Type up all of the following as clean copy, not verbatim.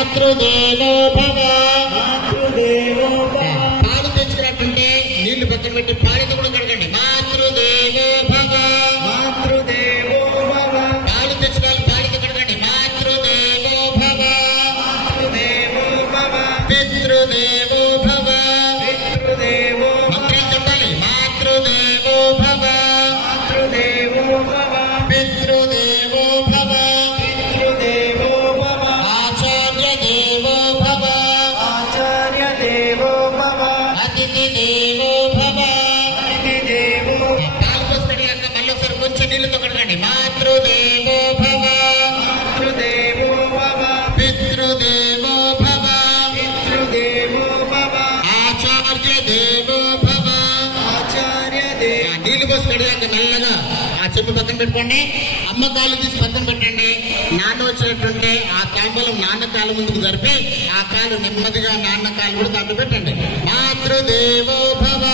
మాతృదేవో భవ. పాలు తెచ్చుకున్నట్టుంటే నీళ్లు పక్కన పెట్టి పాలతో కూడా కడగండి. మాతృదేవో భవ. పాలు తెచ్చుకోవాలి, పాలతో కడగండి. మాతృదేవో భవ. పితృదేవో భవ. మంత్రం చెప్పాలి. మాతృదేవో భవ. పితృదేవో భవ. ఆచార్య దేవో భవ. అతిథి దేవో భవ. పాలు పోసుకొని మళ్ళీ ఒకసారి కొంచెం నీళ్ళతో కడగండి. మాతృదేవో భవ. పితృదేవో భవ. ఆచార్య దేవో భవ. నీళ్లు పోసి కడిగాక మెల్లగా ఆ చెప్పు పక్కన పెట్టుకోండి. అమ్మ కాళ్ళు తీసి పక్కన పెట్టండి. నాన్న వచ్చినట్టుంటే ఆ తాంబూలం నాన్న కాళ్ళ ముందుకు జరిపి ఆ కాలు నెమ్మదిగా నాన్న కాలు కూడా దాంట్లో పెట్టండి. మాతృదేవో భవ.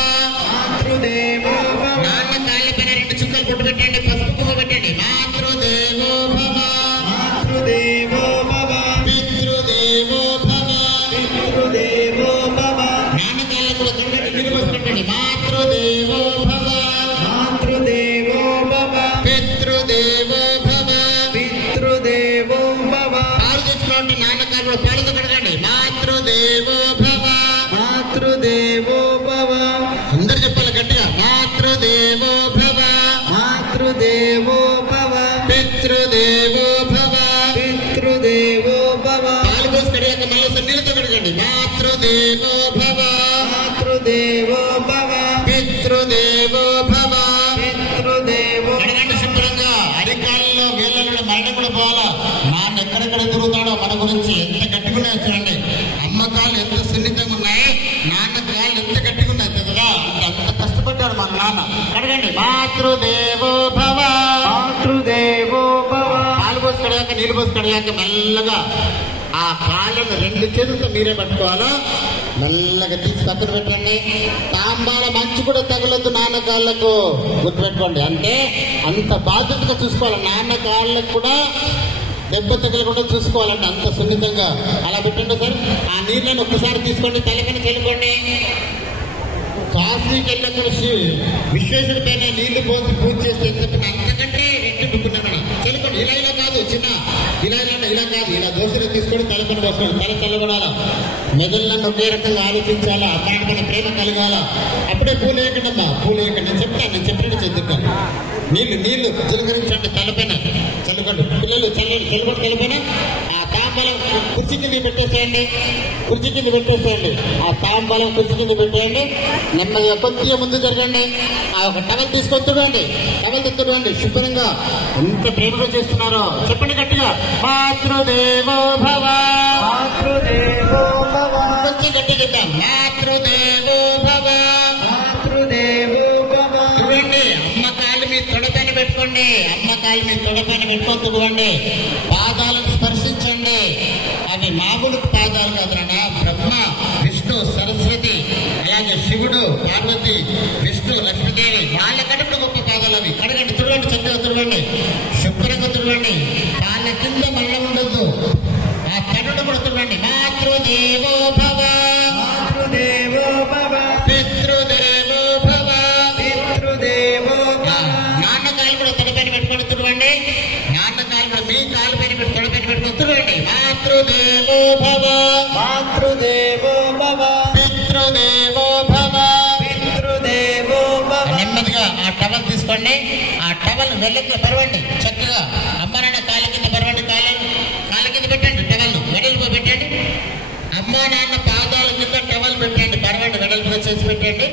నాన్న కాళ్ళ పైన 2 చుక్కలు పొట్టు పెట్టండి. పసుపు పువ్వు పెట్టండి. మాతృదేవో భవ. పితృదేవో భవ. నాన్న కాళ్ళ కూడా నీళ్ళు పోసి పెట్టండి. మాతృదేవో భవ. పితృదేవో భవ. పాలు తెచ్చుకోండి. నాన్న కాళ్ళు కూడా పాలతో కడగండి. మాతృదేవో భవ. అందరు చెప్పాలి గట్టిగా. మాతృదేవో భవ. పితృదేవో భవ. పాలు పోసి కడిగాక మళ్ళీ నీళ్ళతో కడగండి. మాతృదేవో భవ. పితృదేవో భవ. అడగండి శుభ్రంగా. అరికాళ్ళలో వేళ్ళలో మరణ కూడా పోవాలా. నాన్న ఎక్కడెక్కడ తిరుగుతాడో మన గురించి ఎంత గట్టిగా చూడండి. అమ్మ కాళ్ళు ఎంత సున్నితంగా ఉన్నాయి, నాన్న కాళ్ళు ఎంత గట్టిగా ఉన్నాయి కదా. అంత కష్టపడ్డాడు మన నాన్న. అడగండి. మాతృదేవో భవ. పాలు పోసి కడిగాక నీళ్ళు పోసి కడిగాక మెల్లగా ఆ కాళ్ళను 2 చేతులతో మీరే పట్టుకోవాలా. మెల్లగా తీసి పక్కన పెట్టండి. తాంబాల మంచు కూడా తగలొద్దు నాన్న కాళ్ళకు. గుర్తుపెట్టుకోండి. అంటే అంత బాధ్యతగా చూసుకోవాలి. నాన్న కాళ్ళకు కూడా దెబ్బ తగలకుండా చూసుకోవాలంటే అంత సున్నితంగా అలా పెట్టండి సార్. ఆ నీళ్ళని ఒక్కసారి తీసుకోండి, తలకని చల్లుకోండి. కాశీకి వెళ్ళినప్పుడు విశ్వేశ్వర పైన నీళ్లు పోసి పూజ చేస్తే అంతకంటే 2 బుక్కున్నాను చల్లుకోండి. ఇలా కాదు చిన్న ఇలా కాదు. ఇలా దోశలు తీసుకొని తలకొని పోసుకోండి. తల చల్లబడాలా. మెదళ్ళను ఒకే రకంగా ఆలోచించాలా. దానిపైన ప్రేమ కలగాల. అప్పుడే పూలు వేయకండమ్మా. పూలు వేయకండి. నేను చెప్పినట్టు చెప్తాను. నీళ్లు చిలకరించండి. తలపైన చల్లుకోండి. పిల్లలు చల్లుకోండి. తలపైన ఆ తాంబలం కుర్చీ కింద పెట్టేసేయండి. ఆ తాంబలం కుర్చీ కింద పెట్టేయండి. నెమ్మదిగా కొద్దిగా ముందు జరగండి. ఆ ఒక టవల్ తీసుకొని తుడవండి. శుభ్రంగా ఎంత ప్రేమగా చేస్తున్నారో చెప్పండి గట్టిగా. మాతృదేవో భవ. కొంచెం గట్టి చెప్తాం. మాతృదేవో భవ. చూడండి. అమ్మ కాళ్ళు మీ తొడపైన పెట్టుకోండి. తుడవండి. పాదాలను స్పర్శించండి. అవి మామూలు పాదాలు కాదురా. బ్రహ్మ, విష్ణు, సరస్వతి, అలాగే శివుడు, పార్వతి, విష్ణు, లక్ష్మీదేవి వాళ్ళ కడుపుడు గొప్ప పాదాలు అవి. కడగండి. తుడవండి. చక్కగా తుడవండి. శుభ్రంగా తుడవండి. వాళ్ళ కింద మళ్ళీ ఉండొద్దు. ఆ కడుడు కూడా తుడవండి. మాతృదేవో భవ. పితృదేవో భవ. నాన్న కాలు కూడా తొడపైన పెట్టుకొని తుడవండి. నాన్న కాలు కూడా మీ కాలు పైన తొడపైన పెట్టుకొని తుడవండి. మాతృదేవో భవ. పితృదేవో భవ. నెమ్మదిగా ఆ టవల్ తీసుకోండి. ఆ టవల్ వెల్లకి పరవండి. చక్కగా అమ్మ నాన్న కాళ్ళ కింద పరవండి. కాళ్ళ కింద పెట్టండి. టవల్ వెడల్పు పెట్టండి. అమ్మ నాన్న పాదాల కింద టవల్ పెట్టండి. పరవండి. వెడల్పుగా చేసి పెట్టండి.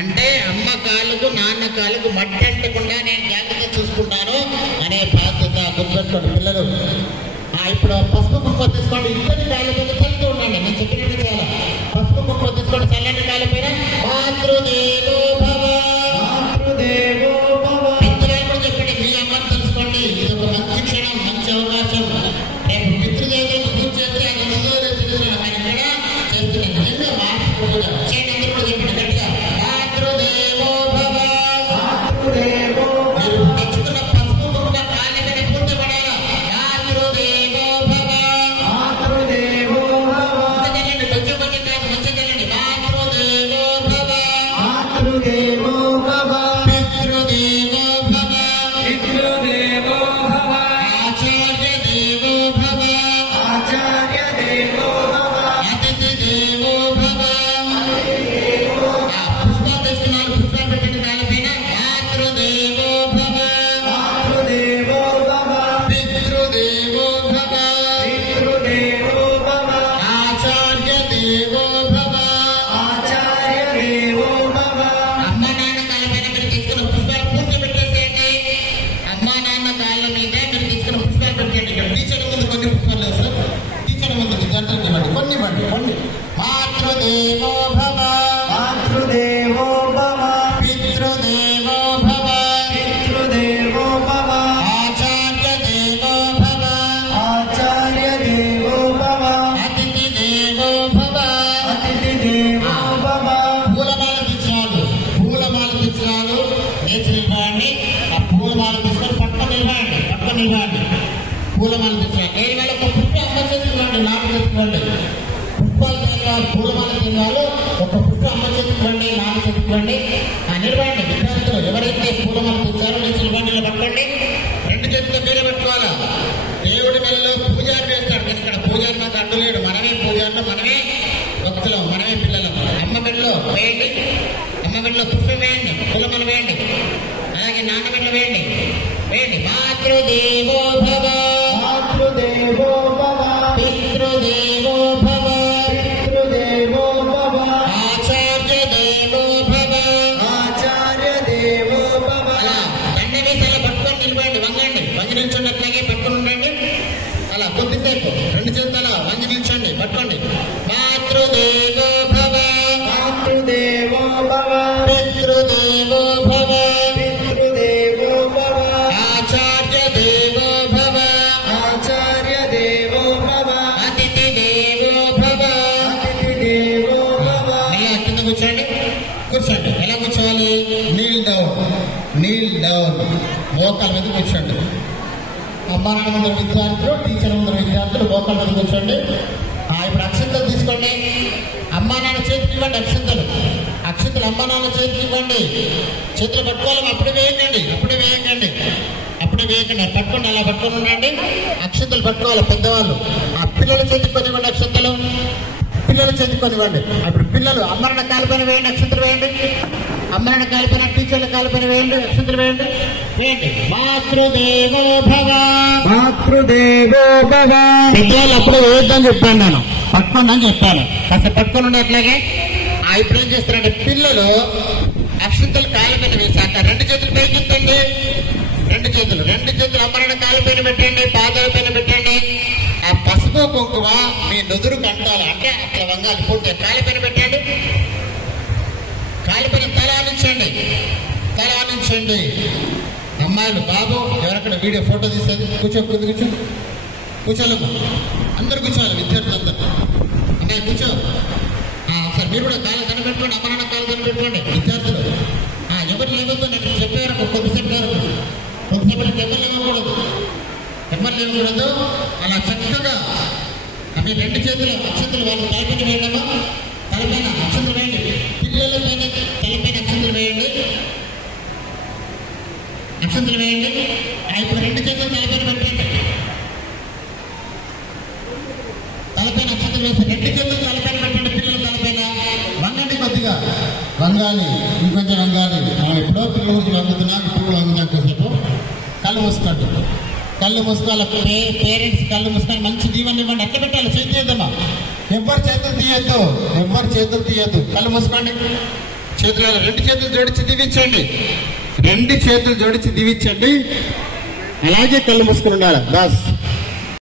అంటే అమ్మ కాళ్ళకు నాన్న కాళ్ళకు మట్టి అంటకుండా నేను జాగ్రత్తగా చూసుకుంటాను అనే బాధ్యత గుర్తుపెట్టుకోండి పిల్లలు. ఇప్పుడు పసుపు కుక్క తీసుకోండి. ఇద్దరి కాళ్ళ పైన చల్లుతూ ఉండండి. నేను చెప్పినట్టు చేయాలి. పసుపు కుక్క తీసుకోండి. చల్లని కాళ్ళ పైన. మాతృదేవో భవ. పితృదేవుడు కూడా చెప్పండి. మీ అమ్మని తెలుసుకోండి. ఇది ఒక మంచి క్షణం, మంచి అవకాశం. రేపు పితృదేవుడు పూజ చేస్తే ఆయన కూడా చేయండి. అందరూ కూడా చెప్పండి గట్టిగా. మాతృదేవో భవ. మీరు తెచ్చుకున్న పసుపు కుక్క కాళ్ళ మీద పూర్తి పడాలా. మాతృదేవో భవ. ఇవ్వండి. పుష్పాలు తినేవాళ్ళు, పూలమాల తినేవాళ్ళు ఒక పుష్ప అమ్మ చేతివ్వండి, నాన్న చేతివ్వండి. నిలబడండి విద్యార్థులు, ఎవరైతే పూలమాల తెచ్చారో నిలబడి పట్టుకోండి. రెండు చేతులు మీరే పెట్టుకోవాలా. దేవుడి మెడలో పూజారి వేస్తాడు, కానీ ఇక్కడ పూజారి మాకు అడ్డు లేడు. మనమే పూజారిలో, మనమే భక్తులం, మనమే పిల్లలం. అమ్మ మెడలో వేయండి, అమ్మ మెడలో పుష్పం వేయండి, పూలమాల వేయండి. అలాగే నాన్న మెడలో వేయండి, వేయండి. మాతృదేవో భవ, మాతృదేవో భవ, పితృదేవో భవ, పితృదేవో భవ, ఆచార్య దేవో భవ, ఆచార్య దేవో భవ. అలా దండ వేసి అలా పట్టుకొని నిలబడండి, వంగండి, వంగి నిల్చోండి, అట్లాగే పట్టుకొని ఉండండి. అలా కొద్దిసేపు రెండు చేతులు అలా వంగి నిల్చోండి, పట్టుకోండి. మాతృదేవో భవ, మాతృదేవో భవ, పితృదేవో భవ, పితృదేవో భవ, ఆచార్య దేవో భవ, ఆచార్య దేవో భవ, అతిథి దేవో భవ. అతిథి దేవో భవ. అలా కింద కూర్చోండి, కూర్చోండి. ఎలా కూర్చోవాలి? నీల్ డౌన్, నీల్ డౌన్, మోకాల మీద కూర్చోండి. అమ్మా నాన్న ముందర విద్యార్థులు, టీచర్ ముందర విద్యార్థులు మోకాల మీద కూర్చోండి. ఇప్పుడు అక్షంతలు తీసుకోండి. అమ్మా నాన్న చేతికి ఇవ్వండి అక్షంతలు. అక్షంతలు అమ్మా నాన్న చేతికి ఇవ్వండి. చేతులు పట్టుకోవాలి, అప్పుడే వేయకండి, అప్పుడే వేయకండి, అప్పుడే వేయకండి. పట్టుకోండి, అలా పట్టుకొని ఉండండి. అక్షంతలు పట్టుకోవాలి పెద్దవాళ్ళు. ఆ పిల్లల చేతికి కొనివ్వండి అక్షంతలు, పిల్లల చేతికి కొనివ్వండి. అప్పుడు పిల్లలు అమ్మ నాన్న కాలిపైన వేయండి, అక్షంతలు వేయండి. అమ్మ నాన్న కాలిపైన, టీచర్ల కాలిపైన వేయండి, అక్షంతలు వేయండి, వేయండి. మాతృదేవో భవ, మాతృదేవో భవ. విద్యాలు అప్పుడు వేయొద్దని చెప్పాను, నేను పట్టుకోండి అని చెప్పాను. కాస్త పట్టుకొని ఉండే అట్లాగే. ఇప్పుడు ఏం చేస్తారంటే పిల్లలు అక్షంతలు కాలిపైన వేసాక రెండు చేతులు పైకెత్తండి. రెండు చేతులు అమ్మనాన్న కాలిపైన పెట్టండి, పాదాల పైన పెట్టండి. ఆ పసుపు కుంకుమ మీ నుదురు కంటాలి, అంటే అట్లా వంగాలి. పూర్తిగా కాలిపైన పెట్టండి, కాలిపైన తల ఆనించండి, తల ఆనించండి. అమ్మాయిలు బాబు ఎవరక్కడ వీడియో ఫోటో తీసేది కూర్చో, కూర్చో, కూర్చోలేము. అందరు కూర్చోవాలి, విద్యార్థులు అందరు. అంటే కూర్చో. ఒకసారి మీరు కూడా కాలు కనిపెట్టుకోండి, అమ్మ నాన్న కాలు కనిపెట్టుకోండి విద్యార్థులు. ఎవరు లేవద్దు, నేను చెప్పేవారు కొద్దిసేపు గారు, కొద్దిసేపు ఎవరు లేవకూడదు, ఎవరు లేవకూడదు. అలా చక్కగా మీ రెండు చేతులు అక్షంతలు వాళ్ళు తలపైన వేయడమా, తలపైన అక్షంతలు వేయండి. పిల్లల పైన తలపైన అక్షంతలు వేయండి, అక్షంతలు వేయండి. ఇప్పుడు రెండు చేతులు తలపైన పెట్టండి, తలపైన అక్షంతలు వేసి రెండు చేతులు తలపైన పెట్టండి. పిల్లల తలపైన వంగండి, కొద్దిగా వంగాలి, ఇంకొంచెం వంగాలి. మనం ఎప్పుడో పిల్లల గురించి వంగుతున్నాం, ఇప్పుడు వంగుతాం. కొద్దిసేపు కళ్ళు మూసుకోండి, కళ్ళు మూసుకోవాలి. పేరెంట్స్ కళ్ళు మూసుకొని మంచి దీవెన ఇవ్వండి. అట్లా పెట్టాలి, చేతి తీయద్దమ్మా, ఎవరు చేతులు తీయద్దు, ఎవరు చేతులు తీయద్దు. కళ్ళు మూసుకోండి, చేతులు రెండు చేతులు జోడించి దీవించండి, రెండు చేతులు జోడించి దీవించండి. అలాగే కళ్ళు మూసుకుని ఉండాలి. బస్.